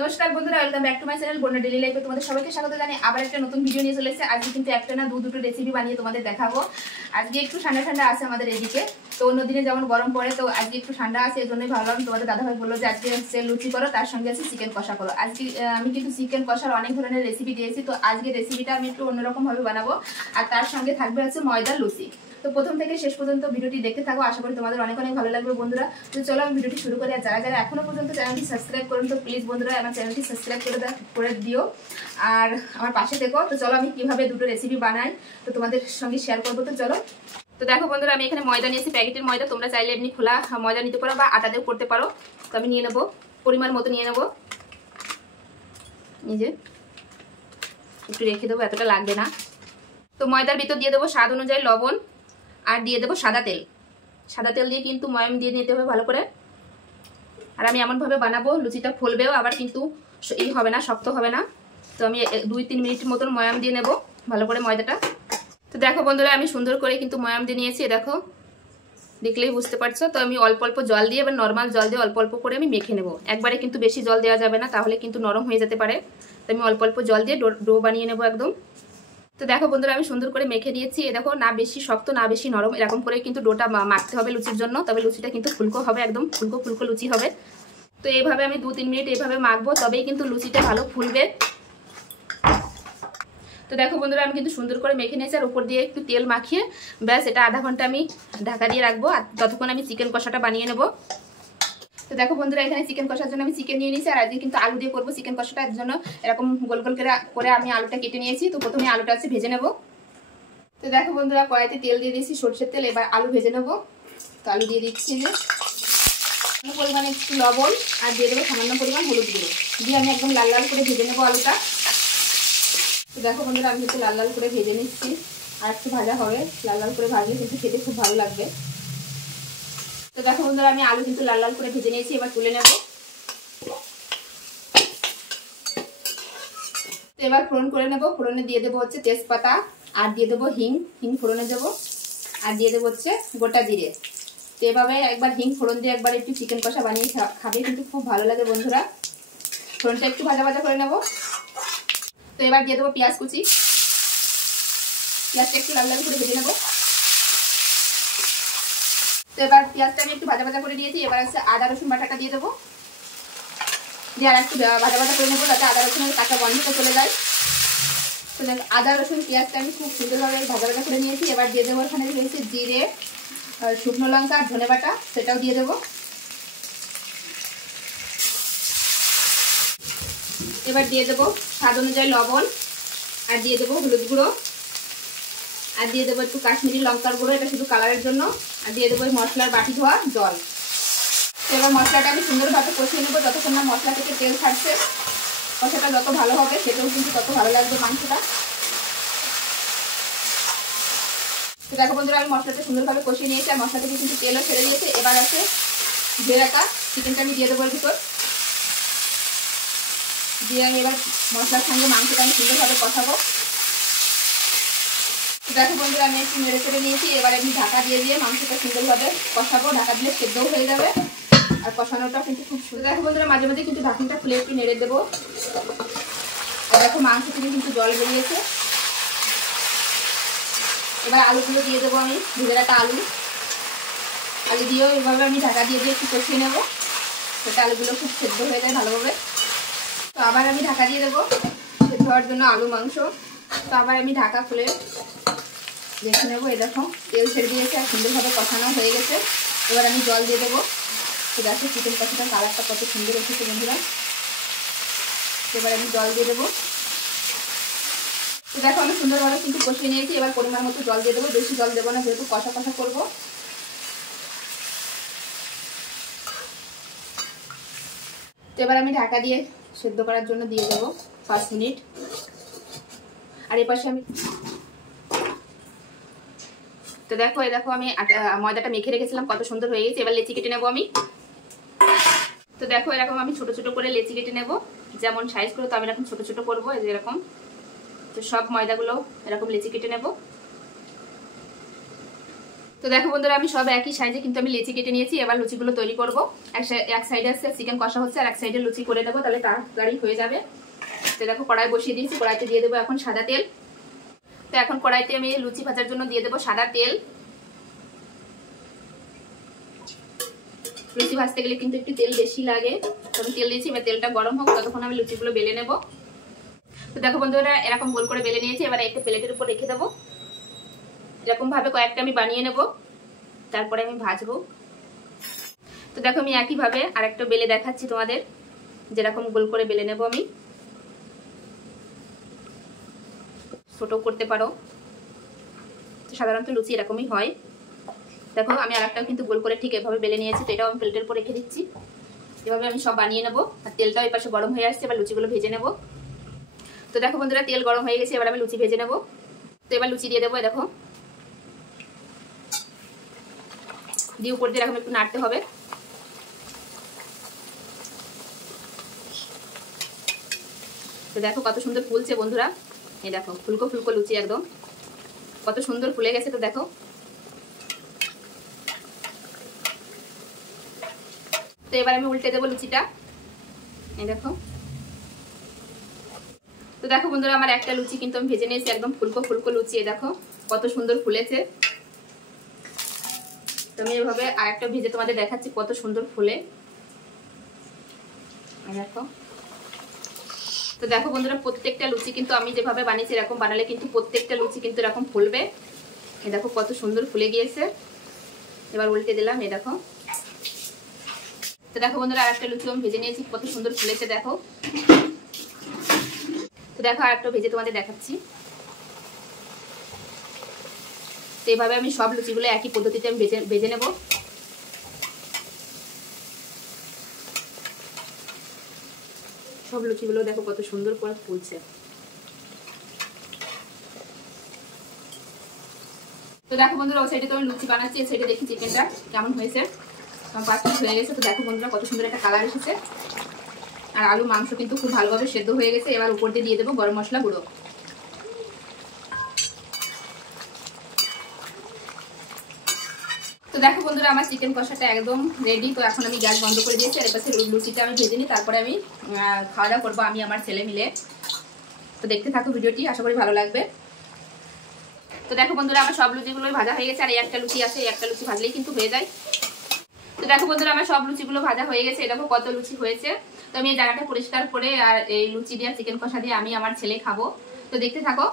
নমস্কার বন্ধুরা, welcome back to my channel বন্যা ডেইলি লাইফে তোমাদের সবাইকে স্বাগত জানাই। আবার একটা নতুন ভিডিও নিয়ে চলে এসেছে। আজকে কিন্তু একটা না দুটো রেসিপি বানিয়ে তোমাদের দেখাবো। আজকে একটু ঠান্ডা ঠান্ডা আছে আমাদের এদিকে, তো অন্যদিনে যেমন গরম পড়ে, তো আজকে একটু ঠান্ডা আছে, এই জন্যই ভাবলাম তোমাদের দাদাভাই বললো যে আজকে হচ্ছে লুচি করো, তার সঙ্গে আছে চিকেন কষা করো। আজকে আমি কিন্তু চিকেন কষার অনেক ধরনের রেসিপি দিয়েছি, তো আজকে রেসিপিটা আমি একটু অন্যরকম ভাবে বানাবো। আর তার সঙ্গে থাকবে হচ্ছে ময়দার লুচি। তো প্রথম থেকে শেষ পর্যন্ত ভিডিওটি দেখতে থাকো, আশা করি তোমাদের অনেক অনেক ভালো লাগবে বন্ধুরা। তো চলো আমি ভিডিওটি শুরু করি। আর যারা যারা এখনো পর্যন্ত চ্যানেলটি সাবস্ক্রাইব করুন, তো প্লিজ বন্ধুরা আমার চ্যানেলটি সাবস্ক্রাইব করে দিও আর আমার পাশে থেকো। তো চলো আমি কিভাবে দুটো রেসিপি বানাই তো তোমাদের সঙ্গে শেয়ার করবো। তো চলো। তো দেখো বন্ধুরা, আমি এখানে ময়দা নিয়েছি, প্যাকেটের ময়দা। তোমরা চাইলে এমনি খোলা ময়দা নিতে পারো বা আটা দিয়েও করতে পারো। তো আমি নিয়ে নেবো পরিমাণ মতো, নিয়ে নেবো। নিজে একটু রেখে দেবো, এতটা লাগবে না। তো ময়দার ভিতর দিয়ে দেবো স্বাদ অনুযায়ী লবণ, আর দিয়ে দেবো সাদা তেল। সাদা তেল দিয়ে কিন্তু ময়াম দিয়ে নিতে হবে ভালো করে। আর আমি এমনভাবে বানাবো লুচিটা ফুলবেও, আবার কিন্তু এই হবে না, শক্ত হবে না। তো আমি 2-3 মিনিট মতন ময়াম দিয়ে নেব ভালো করে ময়দাটা। তো দেখো বন্ধুরা, আমি সুন্দর করে কিন্তু ময়াম দিয়ে নিয়েছি, দেখো দেখলেই বুঝতে পারছো। তো আমি অল্প অল্প জল দিয়ে, এবার নর্মাল জল দিয়ে অল্প অল্প করে আমি মেখে নেব। একবারে কিন্তু বেশি জল দেওয়া যাবে না, তাহলে কিন্তু নরম হয়ে যেতে পারে। তো আমি অল্প অল্প জল দিয়ে ডো বানিয়ে নেবো একদম। তো দেখো বন্ধুরা, আমি সুন্দর করে মেখে দিয়েছি। দেখো, না বেশি শক্ত না বেশি নরম, এরকম করে কিন্তু ডোটা মাখতে হবে লুচির জন্য। তবে লুচিটা কিন্তু ফুলকো হবে, একদম ফুলকো ফুলকো লুচি হবে। তো এইভাবে আমি 2-3 মিনিট এইভাবে মাখবো, তবেই কিন্তু লুচিটা ভালো ফুলবে। তো দেখো বন্ধুরা, আমি কিন্তু সুন্দর করে মেখে নিয়েছি। আর উপর দিয়ে একটু তেল মাখিয়ে ব্যাস এটা আধা ঘন্টা আমি ঢাকা দিয়ে রাখবো। আর ততক্ষণ আমি চিকেন কষাটা বানিয়ে নেবো। তো দেখো বন্ধুরা, এখানে চিকেন কষার জন্য আমি চিকেন নিয়ে নিয়েছি। আর আজকে কিন্তু আলু দিয়ে করবো চিকেন কষাটার জন্য এরকম গোল গোল করে আমি আলুটা কেটে নিয়েছি। তো প্রথমে আলুটা আছে ভেজে নেবো। তো দেখো বন্ধুরা, কড়াইতে তেল দিয়ে দিয়েছি, সরষের তেল। এবার আলু ভেজে নেবো। তো আলু দিয়ে দিচ্ছি, যে পরিমাণে একটু লবণ, আর দিয়ে দেবো সামান্য পরিমাণ হলুদ গুঁড়ো দিয়ে আমি একদম লাল লাল করে ভেজে নেবো আলুটা। তো দেখো বন্ধুরা, আমি একটু লাল লাল করে ভেজে নিচ্ছি। আর একটু ভাজা হবে, লাল লাল করে ভাজলে কিন্তু খেতে খুব ভালো লাগবে। তো দেখো বন্ধুরা, আমি আলু কিন্তু লাল লাল করে ভেজে নিয়েছি, এবার তুলে নেব। তো এবার ফোড়ন করে নেব। ফোড়নে দিয়ে দেবো হচ্ছে তেজপাতা, আর দিয়ে দেবো হিং ফোড়নে দেবো, আর দিয়ে দেবো হচ্ছে গোটা জিরে। তো এভাবে একবার হিং ফোড়ন দিয়ে একবার একটু চিকেন কষা বানিয়ে খাবে, কিন্তু খুব ভালো লাগে বন্ধুরা। ফোড়নটা একটু ভাজা ভাজা করে নেব। তো এবার দিয়ে দেবো পেঁয়াজ কুচি। পেঁয়াজটা একটু লাল লাল করে ভেজে নেব। তো এবার পেঁয়াজটা আমি একটু ভাজা ভাজা করে দিয়েছি। এবার হচ্ছে আদা রসুন বাটাটা দিয়ে দেবো, দিয়ে আর একটু ভাজা ভাজা করে নেবো, যাতে আদা রসুনের কাঁচা গন্ধটা চলে যায়। তো দেখো, আদা রসুন পেঁয়াজটা আমি খুব সুন্দরভাবে ভাজা ভাজা করে নিয়েছি। এবার দিয়ে দেবো এখানে রয়েছে জিরে, শুকনো লঙ্কা আর ধনে বাটা, সেটাও দিয়ে দেবো। এবার দিয়ে দেবো স্বাদ অনুযায়ী লবণ, আর দিয়ে দেবো হলুদ গুঁড়ো, আর দিয়ে দেবো একটু কাশ্মীরি লঙ্কার গুঁড়ো, এটা শুধু কালারের জন্য। আর দিয়ে দেবো মশলার বাটি ধোয়া জল। এবার মশলাটা আমি সুন্দরভাবে কষিয়ে নেবো যতক্ষণ না মশলা থেকে তেল ছাড়ছে। কষাটা যত ভালো হবে খেতেও কিন্তু তত ভালো লাগবে মাংসটা। তো দেখো বন্ধুরা, আমি মশলাটা সুন্দরভাবে কষিয়ে নিয়েছি, আর মশলা থেকে কিন্তু তেলও ছেড়ে দিয়েছে। এবার আছে ধুয়ে রাখা চিকেনটা আমি দিয়ে দেবো এর ভিতর। দিয়ে আমি এবার মশলার সঙ্গে মাংসটা আমি সুন্দরভাবে কষাবো। দেখো বন্ধুরা, আমি একটু নেড়ে চেড়ে নিয়েছি। এবার আমি ঢাকা দিয়ে দিয়ে মাংসটা সুন্দরভাবে কষাবো। ঢাকা দিলে সেদ্ধও হয়ে যাবে, আর কষানোটা কিন্তু খুব সুন্দর। দেখো বন্ধুরা, মাঝে মাঝে কিন্তু ঢাকনিটা খুলে একটু নেড়ে দেবো। আর দেখো মাংস থেকে কিন্তু জল বেরিয়েছে। এবার আলুগুলো দিয়ে দেবো আমি, ভেজে রাখা আলু দিয়েও এভাবে আমি ঢাকা দিয়ে দিয়ে একটু কষিয়ে নেবো, যাতে আলুগুলো খুব সেদ্ধ হয়ে যায় ভালোভাবে। তো আবার আমি ঢাকা দিয়ে দেবো সেদ্ধ হওয়ার জন্য আলু মাংস। তো আবার আমি ঢাকা খুলে দেখে নেবো। এই দেখো তেল ছেড়ে দিয়েছে, আর সুন্দরভাবে কষানো হয়ে গেছে। এবার আমি জল দিয়ে দেবো। তো দেখো চিকেন কষাটার কালারটা কত সুন্দর এসেছে বন্ধুরা। এবার আমি জল দিয়ে দেবো। তো দেখো আমি সুন্দরভাবে কিন্তু কষিয়ে নিয়েছি। এবার পরিমাণ মতো জল দিয়ে দেবো, বেশি জল দেবো না, যেহেতু কষা কষা করবো। তো এবার আমি ঢাকা দিয়ে সেদ্ধ করার জন্য দিয়ে দেবো 5 মিনিট। আর এই পাশে আমি তো দেখো, এই দেখো আমি ময়দাটা মেখে রেখেছিলাম, কত সুন্দর হয়ে গেছে। এবার লেচি কেটে নেবো আমি। তো দেখো এরকম আমি ছোট ছোট করে লেচি কেটে নেবো, যেমন সাইজ করে। তো আমি এরকম ছোট ছোট করবো, এরকম। তো সব ময়দাগুলো এরকম লেচি কেটে নেবো। তো দেখো বন্ধুরা আমি সব একই সাইজে কিন্তু আমি লেচি কেটে নিয়েছি। এবার লুচিগুলো তৈরি করব। এক সাইডে আছে চিকেন কষা হচ্ছে আর এক সাইডে লুচি করে দেবো, তাহলে তাড়াতাড়ি হয়ে যাবে। তো দেখো কড়াই বসিয়ে দিয়েছি, কড়াইতে দিয়ে দেবো এখন সাদা তেল। তো এখন কড়াইতে আমি লুচি ভাজার জন্য দিয়ে দেবো সাদা তেল। লুচি ভাজতে গেলে কিন্তু একটু তেল বেশি লাগে, তো আমি তেল দিয়েছি। এবার তেলটা গরম হোক, ততক্ষণ আমি লুচিগুলো বেলে নেব। তো দেখো বন্ধুরা এরকম গোল করে বেলে নিয়েছি। এবার একটা প্লেটের উপর রেখে দেবো। এরকম ভাবে কয়েকটা আমি বানিয়ে নেব, তারপরে আমি ভাজবো। তো দেখো আমি একইভাবে আরেকটা বেলে দেখাচ্ছি তোমাদের, যেরকম গোল করে বেলে নেব আমি। ছোট করতে পারো, সাধারণত লুচি এরকমই হয়। দেখো আমি আরেকটাও কিন্তু গোল করে ঠিক এভাবে বেলে নিয়েছি। তো এটাও আমি প্লেটের উপর রেখে দিচ্ছি। এভাবে আমি সব বানিয়ে নেব। আর তেলটাও এই পাশে গরম হয়ে আসছে, এবার লুচিগুলো ভেজে নেব। তো দেখো বন্ধুরা তেল গরম হয়ে গেছে, এবার আমি লুচি ভেজে নেব। তো এবার লুচি দিয়ে দেবো। দেখো দিয়ে উপর দিয়ে এরকম একটু নাড়তে হবে। তো দেখো কত সুন্দর ফুলছে বন্ধুরা। এই দেখো ফুলকো ফুলকো লুচি, একদম কত সুন্দর ফুলে গেছে। তো দেখো তো এবার আমি উল্টে দেবো লুচিটা। এই দেখো। তো দেখো বন্ধুরা আমার একটা লুচি কিন্তু আমি ভেজে নিয়েছি, একদম ফুলকো ফুলকো লুচি। এই দেখো কত সুন্দর ফুলেছে। তো আমি এভাবে আরেকটা ভেজে তোমাদের দেখাচ্ছি কত সুন্দর ফুলে। দেখো। তো দেখো বন্ধুরা প্রত্যেকটা লুচি কিন্তু আমি যেভাবে বানিয়েছি এরকম বানালে কিন্তু প্রত্যেকটা লুচি কিন্তু এরকম ফুলবে। এই দেখো কত সুন্দর ফুলে গিয়েছে। এবার উল্টে দিলাম। এই দেখো। তো দেখো বন্ধুরা আরেকটা লুচি আমি ভেজে নিয়েছি, কত সুন্দর ফুলেছে দেখো। তো দেখো আরেকটা ভেজে তোমাদের দেখাচ্ছি। তো এইভাবে আমি সব লুচিগুলো একই পদ্ধতিতে আমি ভেজে নেব। সব লুচিগুলো দেখো কত সুন্দর করে ফুলছে। তো দেখো বন্ধুরা ওই সাইডে তো আমি লুচি বানাচ্ছি, এই সাইডে দেখি চিকেনটা কেমন হয়েছে। আমার 5 মিনিট হয়ে গেছে। তো দেখো বন্ধুরা কত সুন্দর একটা কালার এসেছে। আর আলু মাংস কিন্তু খুব ভালোভাবে সেদ্ধ হয়ে গেছে। এবার উপর দিয়ে দেবো গরম মশলা গুঁড়ো। তো দেখো বন্ধুরা আমার চিকেন কষাটা একদম রেডি। তো এখন আমি গ্যাস বন্ধ করে দিয়েছি। আর এপাশে লুচিটা আমি ভেজে নিই, তারপরে আমি খাওয়া দাওয়া করবো আমি আমার ছেলে মিলে। তো দেখতে থাকো ভিডিওটি, আশা করি ভালো লাগবে। তো দেখো বন্ধুরা আমার সব লুচিগুলোই ভাজা হয়ে গেছে। আর এই একটা লুচি আছে, এই একটা লুচি ভাজলেই কিন্তু হয়ে যায়। তো দেখো বন্ধুরা আমার সব লুচিগুলো ভাজা হয়ে গেছে। দেখো কত লুচি হয়েছে। তো আমি এই জায়গাটা পরিষ্কার করে আর এই লুচি দিয়ে চিকেন কষা দিয়ে আমি আমার ছেলে খাবো। তো দেখতে থাকো,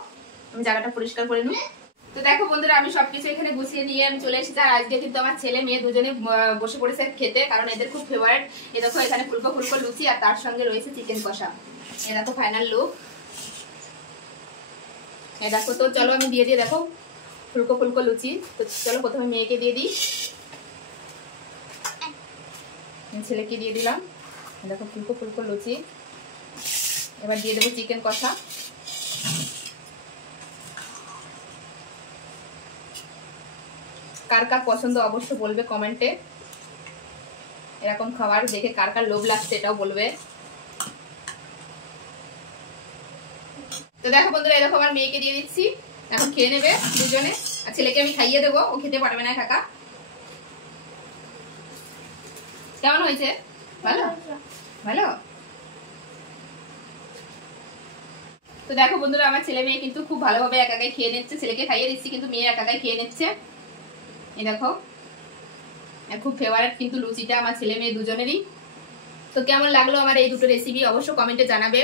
আমি জায়গাটা পরিষ্কার করে নিই। তো দেখো বন্ধুরা আমি সবকিছু এখানে গুছিয়ে নিয়ে আমি চলে এসেছি। আর আজকে কিন্তু আমার ছেলে মেয়ে দুজনে বসে পড়েছে খেতে, কারণ এদের খুব ফেভারিট। এই দেখো এখানে ফুলকো ফুলকো লুচি আর তার সঙ্গে রয়েছে চিকেন কষা। এই দেখো ফাইনাল লুক। এই দেখো। তো চলো আমি দিয়ে দেখো ফুলকো ফুলকো লুচি। তো চলো প্রথমে মেয়েকে দিয়ে দিই, ছেলেকে দিয়ে দিলাম। দেখো ফুলকো ফুলকো লুচি। এবার দিয়ে দেবো চিকেন কষা। কার কার পছন্দ অবশ্য বলবে কমেন্টে। এরকম খাবার দেখে কার কার লোভ লাগছে এটাও বলবে। তো দেখো বন্ধুরা এরকম আমার মেয়েকে দিয়ে দিচ্ছি, এখন খেয়ে নেবে দুজনে। আর ছেলেকে আমি খাইয়ে দেবো, ও খেতে পারবে না কাকা। কেমন হয়েছে? ভালো ভালো। তো দেখো বন্ধুরা আমার ছেলে মেয়ে কিন্তু খুব ভালোভাবে একাই খেয়ে নিচ্ছে। ছেলেকে খাইয়ে দিচ্ছি কিন্তু মেয়ে একাই খেয়ে নিচ্ছে। এই দেখো খুব ফেভারিট কিন্তু লুচিটা আমার ছেলে মেয়ে দুজনেরই। তো কেমন লাগলো আমার এই দুটো রেসিপি অবশ্য কমেন্টে জানাবে।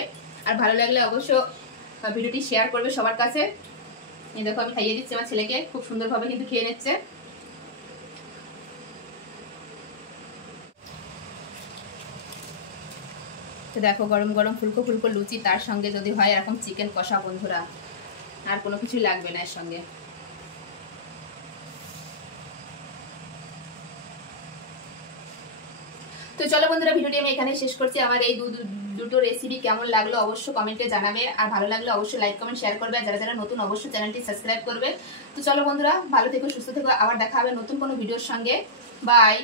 আর ভালো লাগলে অবশ্য ভিডিওটি শেয়ার করবে সবার কাছে। এই দেখো আমি খাইয়ে দিচ্ছি আমার ছেলেকে, খুব সুন্দরভাবে কিন্তু খেয়ে নিচ্ছে। তো দেখো গরম গরম ফুলকো ফুলকো লুচি, তার সঙ্গে যদি হয় এরকম চিকেন কষা বন্ধুরা, আর কোনো কিছুই লাগবে না এর সঙ্গে। তো চলো বন্ধুরা ভিডিওটি আমি এখানে শেষ করছি। আমার এই দুটো রেসিপি কেমন লাগলো অবশ্য কমেন্টে জানাবে। আর ভালো লাগলে অবশ্যই লাইক কমেন্ট শেয়ার করবে। আর যারা যারা নতুন অবশ্যই চ্যানেলটি সাবস্ক্রাইব করবে। তো চলো বন্ধুরা ভালো থেকো সুস্থ থেকো, আবার দেখা হবে নতুন কোনো ভিডিওর সঙ্গে। বাই।